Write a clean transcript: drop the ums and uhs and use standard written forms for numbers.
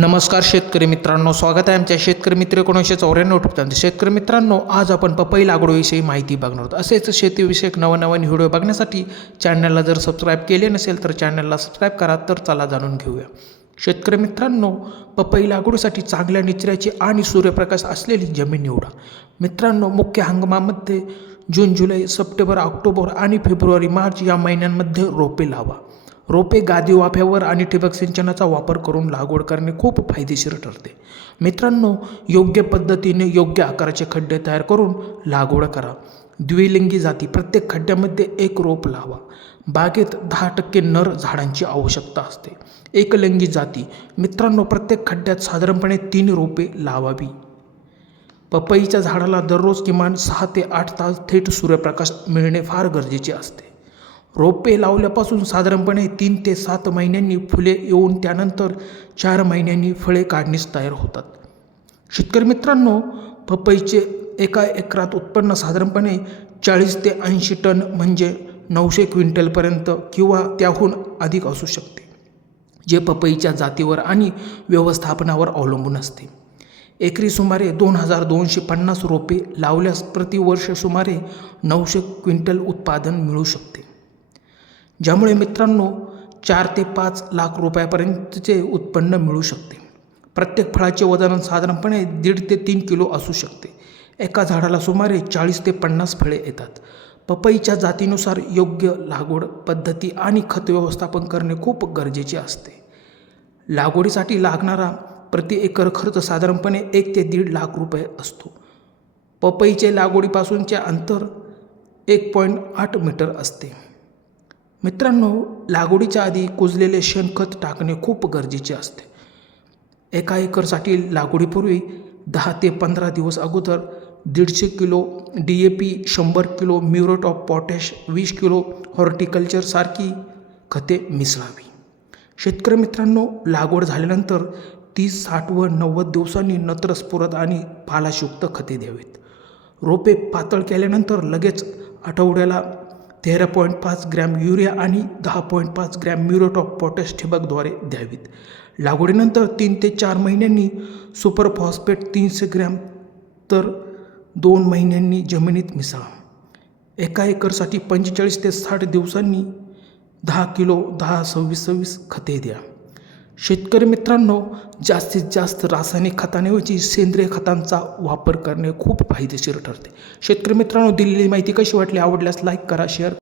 नमस्कार शेतकरी मित्रांनो, स्वागत आहे आमच्या शेतकरी मित्र 1994 यूट्यूब चॅनल. शेतकरी मित्रांनो, आज आपण पपई लागवडीविषयी माहिती बघणार आहोत. असेच शेतीविषयक नवनवीन व्हिडिओ बघण्यासाठी चॅनलला जर सबस्क्राईब केले नसेल तर चॅनलला सबस्क्राईब करा. तर चला जाणून घेऊया. शेतकरी मित्रांनो, पपई लागवडीसाठी चांगल्या निचऱ्याची आणि सूर्यप्रकाश असलेली जमीन निवडा. मित्रांनो, मुख्य हंगामामध्ये जून, जुलै, सप्टेंबर, ऑक्टोबर आणि फेब्रुवारी, मार्च या महिन्यांमध्ये रोपे लावा. रोपे गादी वाफ्यावर आणि ठिबक सिंचनाचा वापर करून लागवड करणे खूप फायदेशीर ठरते. मित्रांनो, योग्य पद्धतीने योग्य आकाराचे खड्डे तयार करून लागवड करा. द्विलिंगी जाती प्रत्येक खड्ड्यामध्ये एक रोप लावा. बागेत 10% नर झाडांची आवश्यकता असते. एकलिंगी जाती मित्रांनो, प्रत्येक खड्ड्यात साधारणपणे 3 रोपे लावावी. पपईच्या झाडाला दररोज किमान 6 ते 8 तास थेट सूर्यप्रकाश मिळणे फार गरजेचे असते. रोपे लावल्यापासून साधारणपणे 3 ते 7 महिन्यांनी फुले येऊन त्यानंतर 4 महिन्यांनी फळे काढणीस तयार होतात. शेतकरी मित्रांनो, पपईचे एका एकरात उत्पन्न साधारणपणे 40 ते 80 टन म्हणजे 900 क्विंटलपर्यंत किंवा त्याहून अधिक असू शकते, जे पपईच्या जातीवर आणि व्यवस्थापनावर अवलंबून असते. एकरी सुमारे 2250 रोपे लावल्यास प्रतिवर्ष सुमारे 900 क्विंटल उत्पादन मिळू शकते, ज्यामुळे मित्रांनो 4 ते 5 लाख रुपयापर्यंतचे उत्पन्न मिळू शकते. प्रत्येक फळाचे वजन साधारणपणे 1.5 ते 3 किलो असू शकते. एका झाडाला सुमारे 40 ते 50 फळे येतात. पपईच्या जातीनुसार योग्य लागवड पद्धती आणि खत व्यवस्थापन करणे खूप गरजेचे असते. लागवडीसाठी लागणारा प्रति एकर खर्च साधारणपणे 1 ते 1.5 लाख रुपये असतो. पपईचे लागवडीपासूनचे अंतर 1.8 मीटर असते. मित्रांनो, लागवडीच्या आधी कुजलेले शेणखत टाकणे खूप गरजेचे असते. एका एकरसाठी लागवडीपूर्वी 10 ते 15 दिवस अगोदर 150 kilo DAP, 100 kilo muriate of potash, 20 kilo horticulture सारखी खते मिसळावी. शेतकरी मित्रांनो, लागवड झाल्यानंतर 30, 60 व 90 दिवसांनी नत्र, स्फुरद आणि पालाशयुक्त खते द्यावीत. रोपे पातळ केल्यानंतर लगेच आठवड्याला 13.5 ग्रॅम युरिया आणि 10.5 ग्रॅम म्युरेट ऑफ पोटॅश ठिबकद्वारे द्यावीत. लागवडीनंतर 3 ते 4 महिन्यांनी सुपर फॉस्फेट 300 ग्रॅम तर 2 महिन्यांनी जमिनीत मिसळा. एका एकरसाठी 45 ते 60 दिवसांनी 10 किलो 10-26-26 खते द्या. शेतकरी मित्रांनो, जास्तीत जास्त रासायनिक खतांऐवजी सेंद्रिय खतांचा वापर करणे खूप फायदेशीर ठरते. शेतकरी मित्रांनो, दिलेली माहिती कशी वाटली? आवडल्यास लाईक करा, शेअर